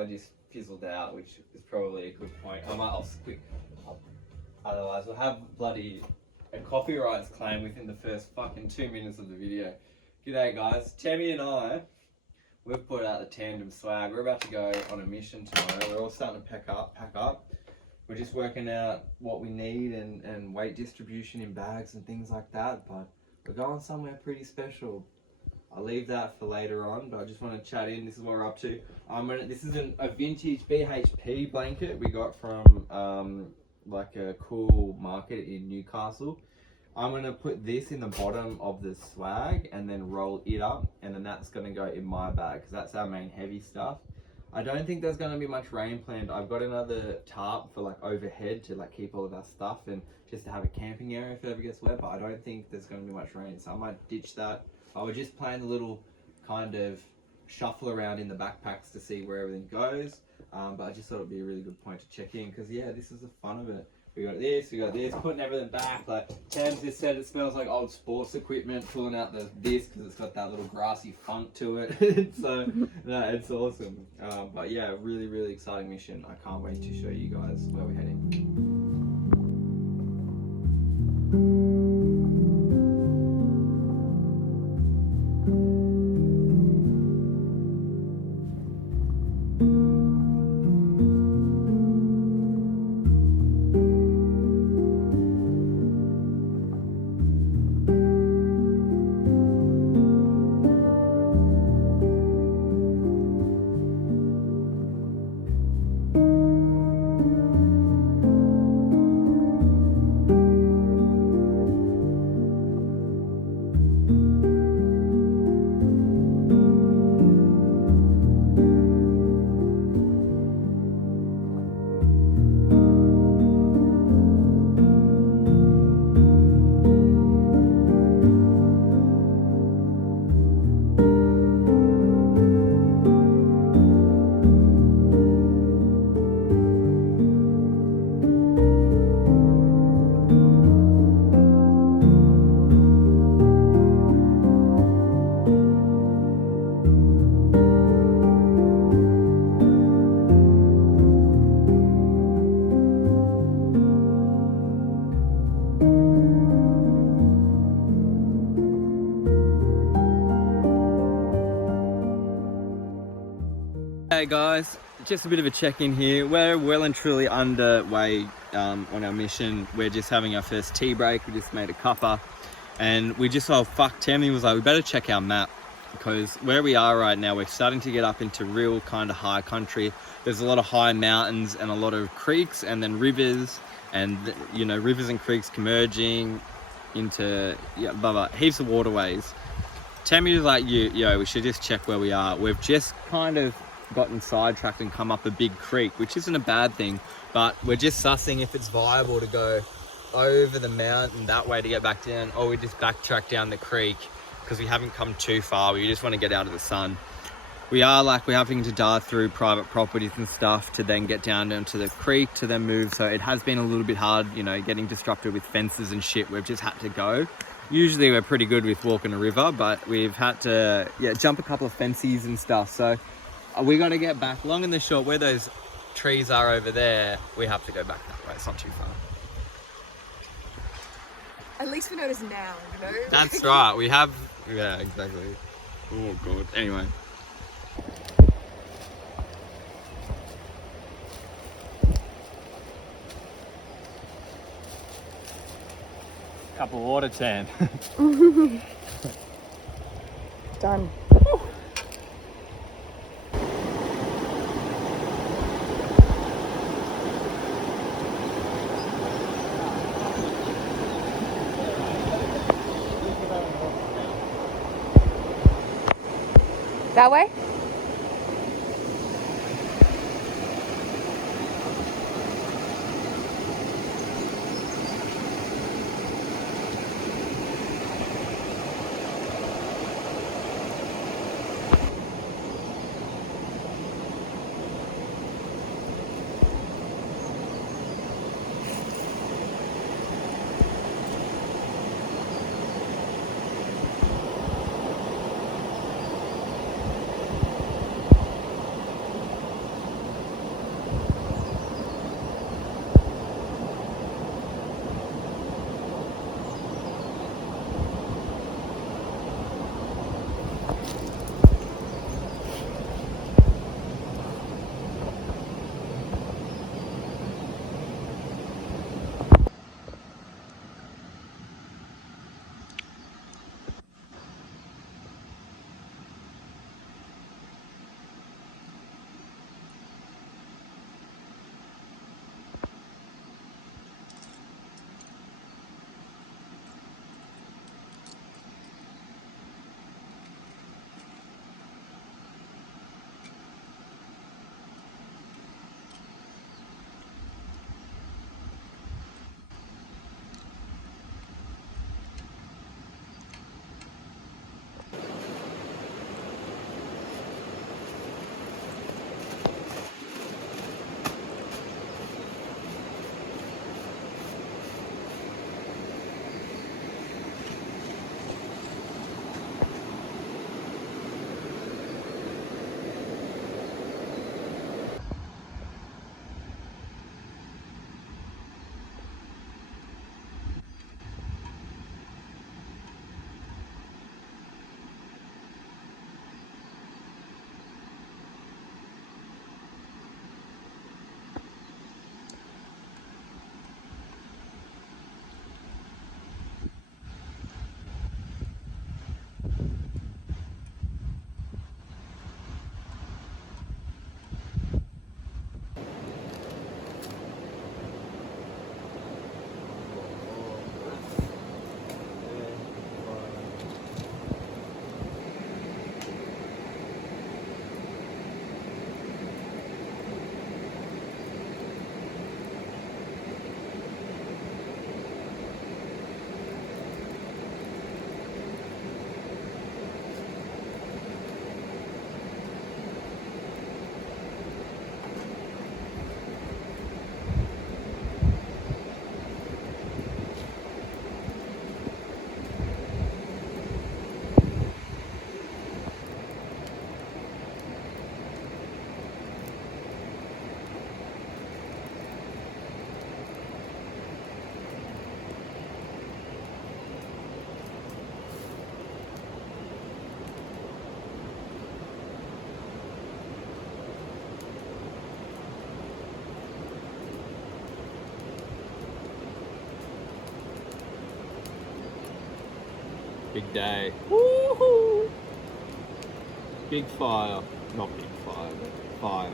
kind of just fizzled out, which is probably a good point. I'll quick. Otherwise, we'll have bloody a copyrights claim within the first fucking 2 minutes of the video. G'day guys, Tammy and I, we've put out the tandem swag. We're about to go on a mission tomorrow. We're all starting to pack up. We're just working out what we need and weight distribution in bags and things like that. But we're going somewhere pretty special. I'll leave that for later on, but I just want to chat in. This is what we're up to. This is a vintage BHP blanket we got from like a cool market in Newcastle. I'm going to put this in the bottom of the swag and then roll it up, and then that's going to go in my bag because that's our main heavy stuff. I don't think there's going to be much rain planned. I've got another tarp for like overhead to like keep all of our stuff and just to have a camping area if it ever gets wet, but I don't think there's going to be much rain, so I might ditch that. I would just plan a little kind of shuffle around in the backpacks to see where everything goes, but I just thought it'd be a really good point to check in because yeah, this is the fun of it. We got this, putting everything back. Like Tams just said, it smells like old sports equipment, pulling out this because it's got that little grassy funk to it. So no, it's awesome. But yeah, really, really exciting mission. I can't wait to show you guys where we're heading. Hey guys, just a bit of a check-in here. We're well and truly underway on our mission. We're just having our first tea break. We just made a cuppa and we just, oh fuck, Tammy was like, we better check our map because where we are right now, we're starting to get up into real kind of high country. There's a lot of high mountains and a lot of creeks and then rivers and, you know, rivers and creeks converging into, yeah, blah, blah, heaps of waterways. Tammy was like, yo, we should just check where we are. We've just kind of gotten sidetracked and come up a big creek, which isn't a bad thing, but we're just sussing if it's viable to go over the mountain that way to get back down, or we just backtrack down the creek because we haven't come too far. We just want to get out of the sun. We're having to dart through private properties and stuff to then get down into the creek to then move, so it has been a little bit hard, you know, getting disrupted with fences and shit. We've just had to go. Usually we're pretty good with walking a river, but we've had to jump a couple of fences and stuff, so we got to get back. Long and the short, where those trees are over there, we have to go back that way. It's not too far. At least we notice now, you know? That's right. We have, yeah, exactly. Oh god. Anyway. Cup of water, Tam. Done. That way? Big day. Woohoo! Big fire. Not big fire, but fire.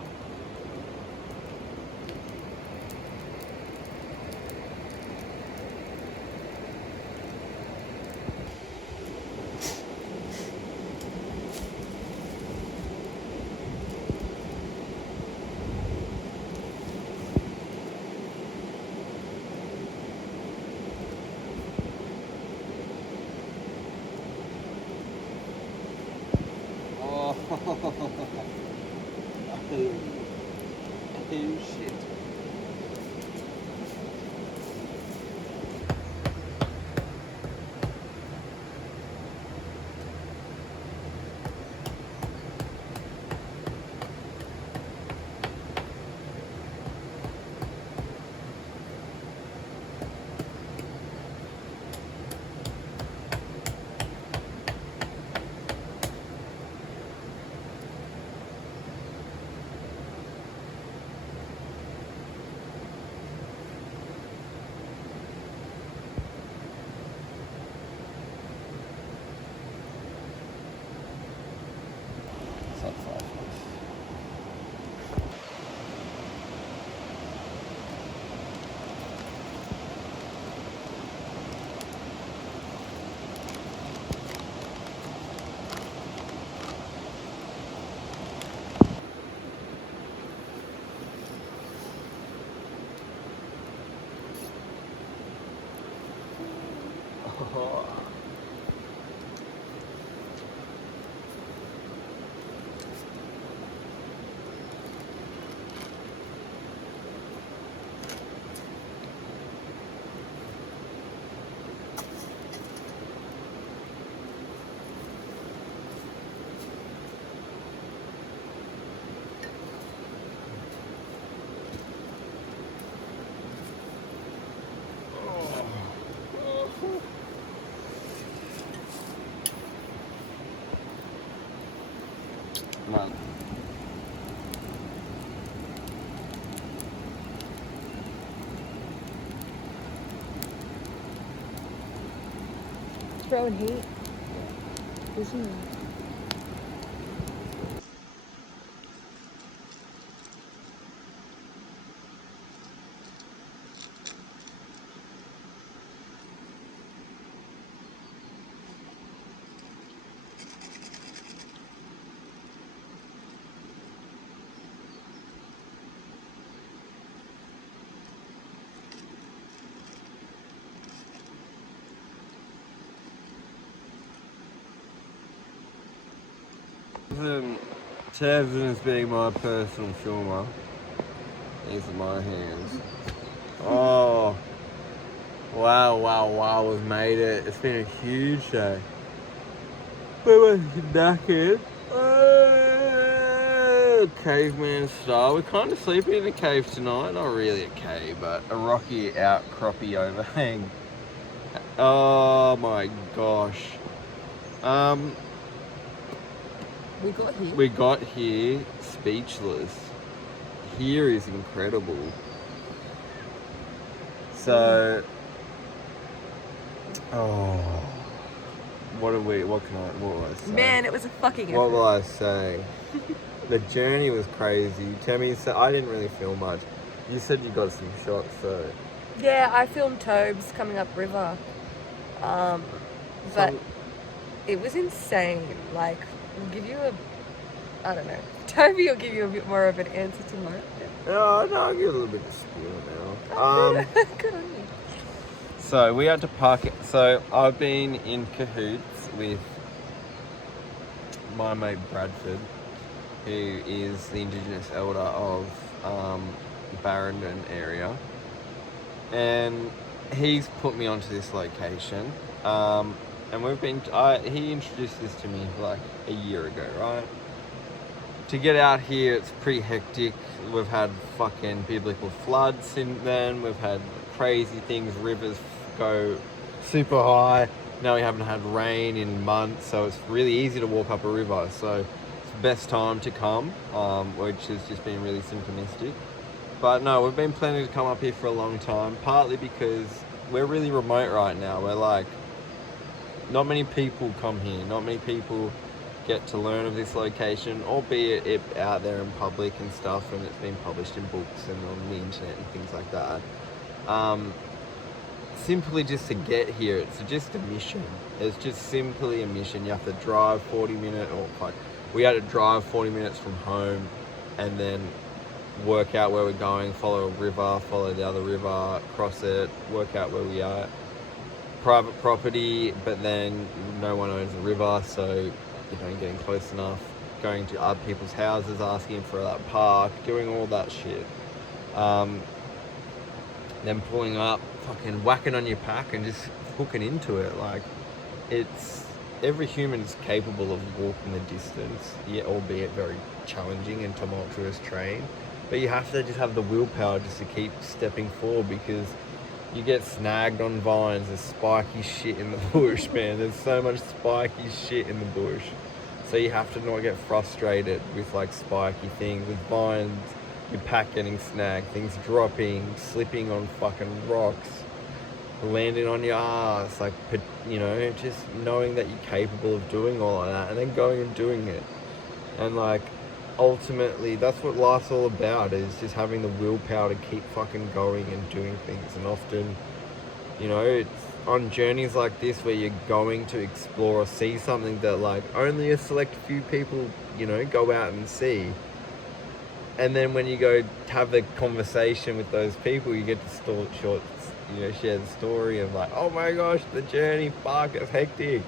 Oh shit. Come on. Throwing heat. Isn't it? Tamzin is being my personal filmer. These are my hands. Oh, wow, we've made it. It's been a huge day. We're knackered. Caveman style. We're kind of sleeping in a cave tonight. Not really a cave, but a rocky outcroppy overhang. Oh my gosh. We got here speechless. Here is incredible. So, what will I say? Man, it was a fucking effort. What will I say? The journey was crazy. Tammy said I didn't really film much. You said you got some shots, so. Yeah, I filmed Tobes coming up river. But it was insane. Like, we'll give you I don't know. Toby will give you a bit more of an answer tomorrow. No, I'll give a little bit of spiel now. Good on you. So we had to park it. So I've been in cahoots with my mate Bradford, who is the Indigenous elder of Barrington area, and he's put me onto this location. And we've been. He introduced this to me like a year ago, right? To get out here, it's pretty hectic. We've had fucking biblical floods since then. We've had crazy things. Rivers go super high. Now we haven't had rain in months, so it's really easy to walk up a river. So it's the best time to come, which has just been really synchronistic. But no, we've been planning to come up here for a long time, partly because we're really remote right now. We're like not many people come here. Not many people get to learn of this location, albeit it out there in public and stuff, and it's been published in books and on the internet and things like that. Simply just to get here, it's just a mission. It's just simply a mission. You have to drive 40 minutes, we had to drive 40 minutes from home and then work out where we're going, follow a river, follow the other river, cross it, work out where we are. Private property, but then no one owns the river, so you know, getting close enough, going to other people's houses, asking for that park, doing all that shit. Then pulling up, fucking whacking on your pack and just hooking into it. Like, it's, every human is capable of walking the distance, yet albeit very challenging and tumultuous terrain. But you have to just have the willpower just to keep stepping forward, because you get snagged on vines. There's spiky shit in the bush, man. There's so much spiky shit in the bush. So you have to not get frustrated with like spiky things. With vines, your pack getting snagged, things dropping, slipping on fucking rocks, landing on your ass, like, you know, just knowing that you're capable of doing all of that and then going and doing it. And like, ultimately, that's what life's all about, is just having the willpower to keep fucking going and doing things. And often, you know, it's on journeys like this where you're going to explore or see something that like only a select few people, you know, go out and see. And then when you go have the conversation with those people, you get to share the story of like, oh my gosh, the journey, fuck, it's hectic.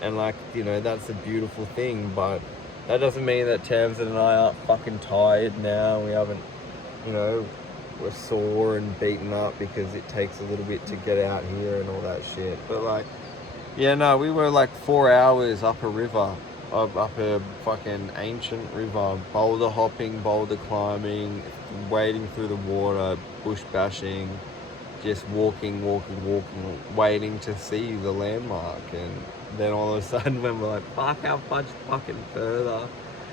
And like, you know, that's a beautiful thing. But that doesn't mean that Tamzin and I aren't fucking tired now. We haven't, you know, we're sore and beaten up because it takes a little bit to get out here and all that shit. But like, yeah, no, we were like 4 hours up a river, up a fucking ancient river, boulder hopping, boulder climbing, wading through the water, bush bashing, just walking, waiting to see the landmark. And then all of a sudden when we're like, fuck, how much fucking further?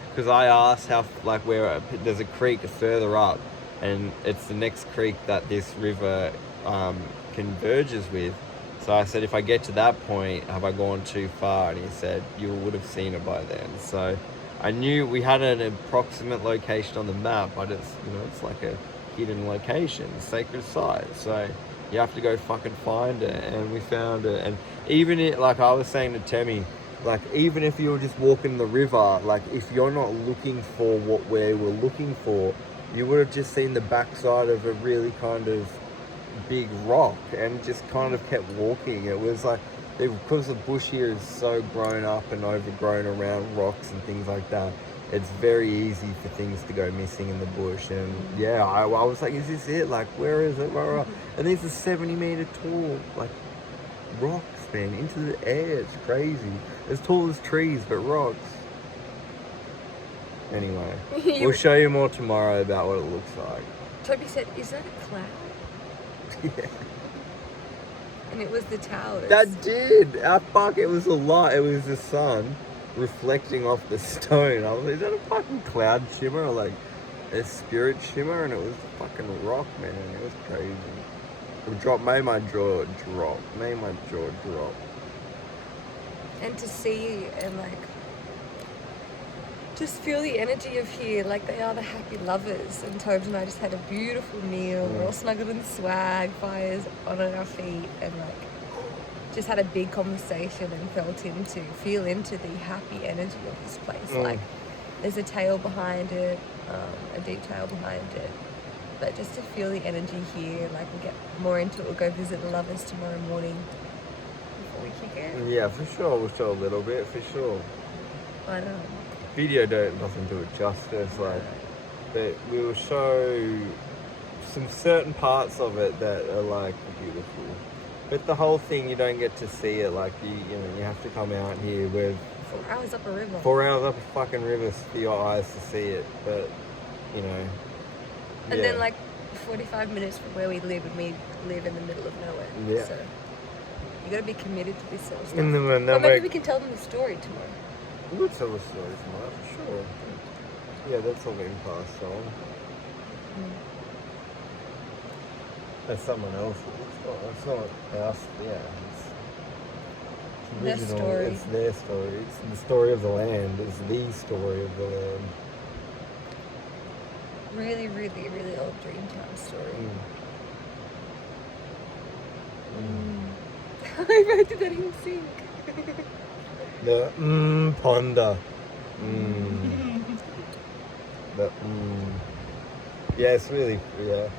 Because I asked how, like, where there's a creek further up, and it's the next creek that this river converges with. So I said, if I get to that point, have I gone too far? And he said, you would have seen it by then. So I knew we had an approximate location on the map, but it's, you know, it's like a hidden location, sacred site. So you have to go fucking find it. And we found it. And even it, like I was saying to Temmie, like, even if you were just walking the river, like, if you're not looking for what we were looking for, you would have just seen the backside of a really kind of big rock and just kind of kept walking. It was like, because the bush here is so grown up and overgrown around rocks and things like that, it's very easy for things to go missing in the bush. And yeah, I was like, is this it? Like, where is it? And these are 70 meter tall, like, rocks, man, into the air. It's crazy. As tall as trees, but rocks. Anyway, we'll show you more tomorrow about what it looks like. Toby said, is that a cloud? Yeah. And it was the towers. That did! Fuck, it was a lot. It was the sun reflecting off the stone. I was like, is that a fucking cloud shimmer or like a spirit shimmer? And it was fucking rock, man. It was crazy. It made my jaw drop. And to see and like just feel the energy of here, like they are the happy lovers. And Tobes and I just had a beautiful meal. We're all snuggled in swag, fires on our feet, and like just had a big conversation and feel into the happy energy of this place. Like there's a tale behind it, a deep tale behind it. But just to feel the energy here, like we'll get more into it. We'll go visit the lovers tomorrow morning before we kick it. Yeah, for sure. We'll show a little bit, for sure. But video doesn't do it justice, like, but we will show some certain parts of it that are like beautiful. But the whole thing, you don't get to see it. Like you know, you have to come out here with 4 hours up a river. 4 hours up a fucking river for your eyes to see it. But you know. And then like 45 minutes from where we live, and we live in the middle of nowhere. Yeah. So you got to be committed to this sort of stuff. And then or maybe we can tell them the story tomorrow. We'll tell the story tomorrow, for sure. Yeah, that's all being passed on. That's someone else. It's not us. Yeah. Their original. story. It's their story. It's the story of the land. It's the story of the land. Really, really, really old Dreamtime story. I wrote that in sync. The ponder. The Yeah, it's really yeah.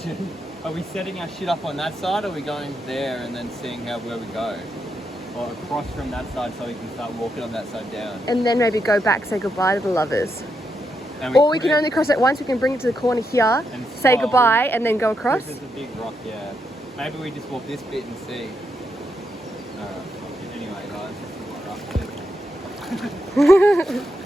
question. Are we setting our shit up on that side, or are we going there and then seeing where we go? Or across from that side so we can start walking on that side down? And then maybe go back, say goodbye to the lovers. And Or we can only cross it once. We can bring it to the corner here, and say goodbye, and then go across. There's a big rock, yeah. Maybe we just walk this bit and see. Alright, anyway guys, this is what we're up to.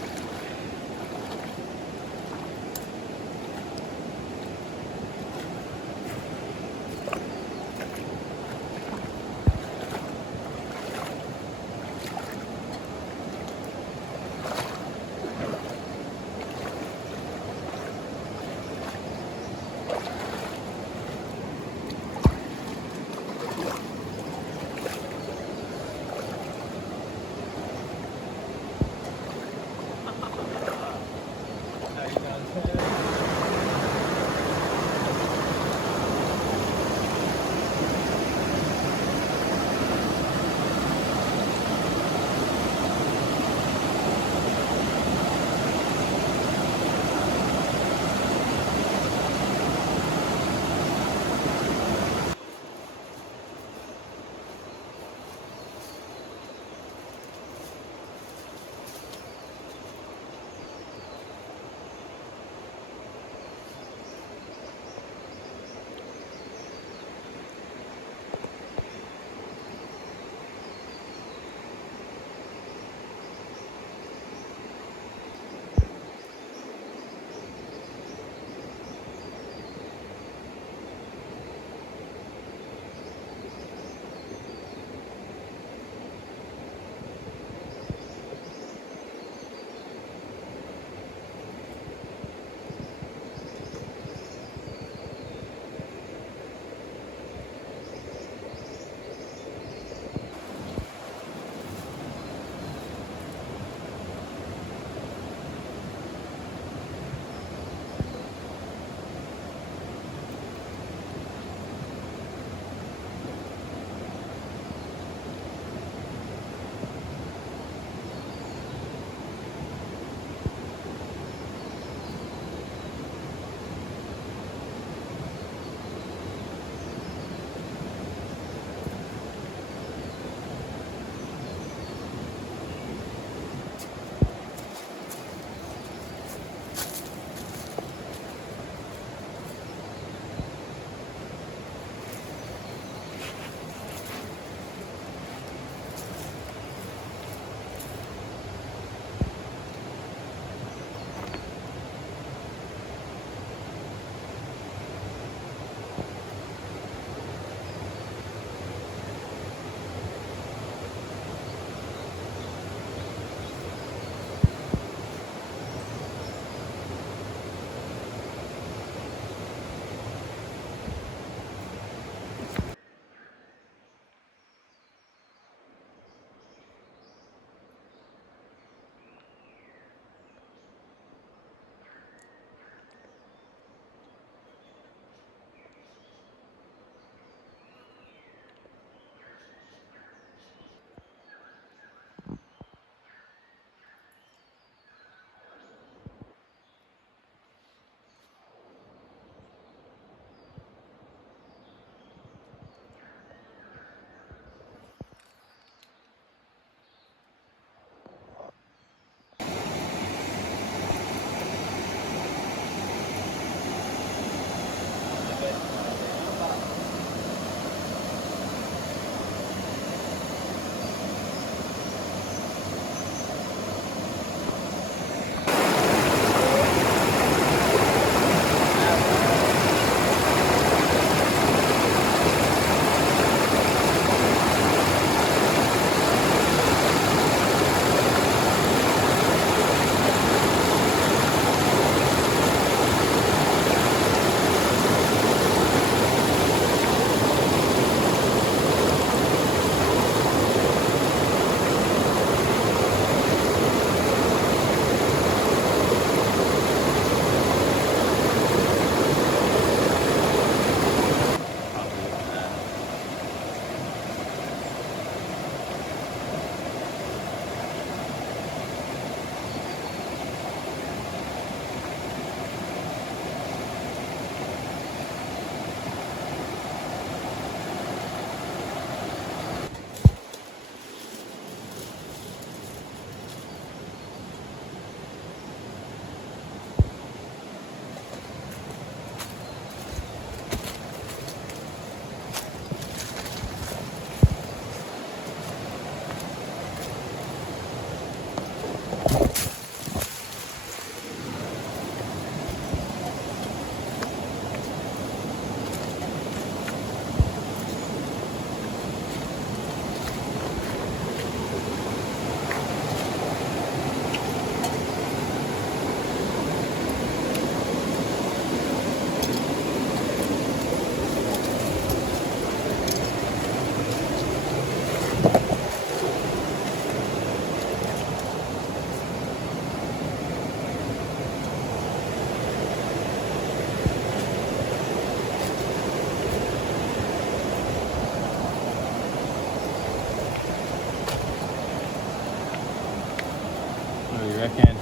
What do you reckon?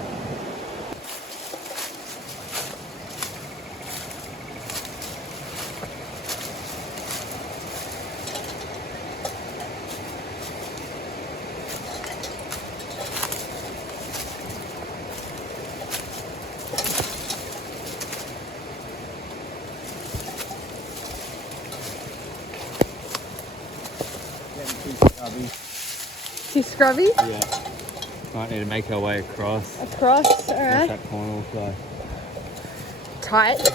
Too scrubby? Yeah. Might need to make our way across. Across, What's alright. that corner look like? Tight.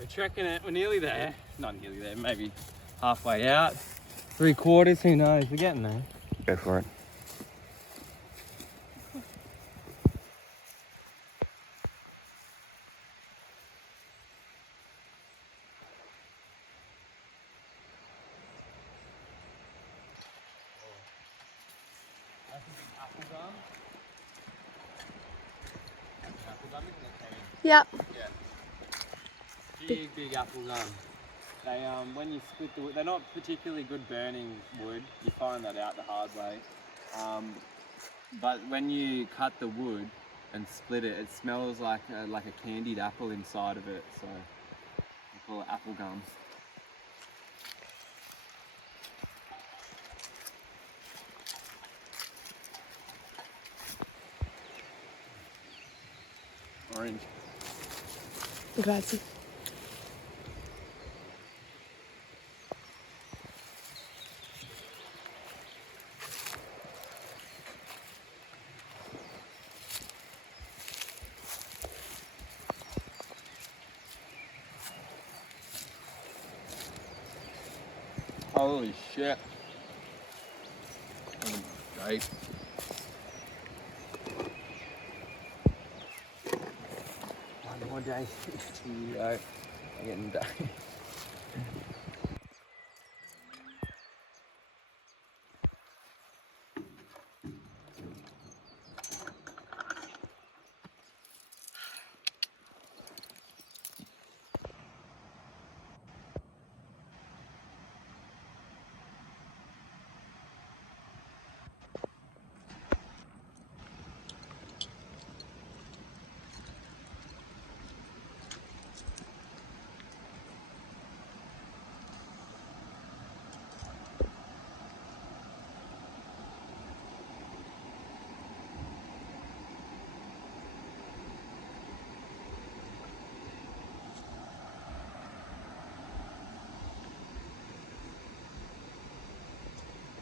We're trekking it. We're nearly there. Not nearly there. Maybe halfway out. 3/4. Who knows? We're getting there. Go for it. Yep. Big apple gum. They when you split the wood, they're not particularly good burning wood. You find that out the hard way. But when you cut the wood and split it, it smells like a candied apple inside of it. So we call it apple gum. Orange. Grazie. Holy shit. Great. One more day. Here we go. Getting done.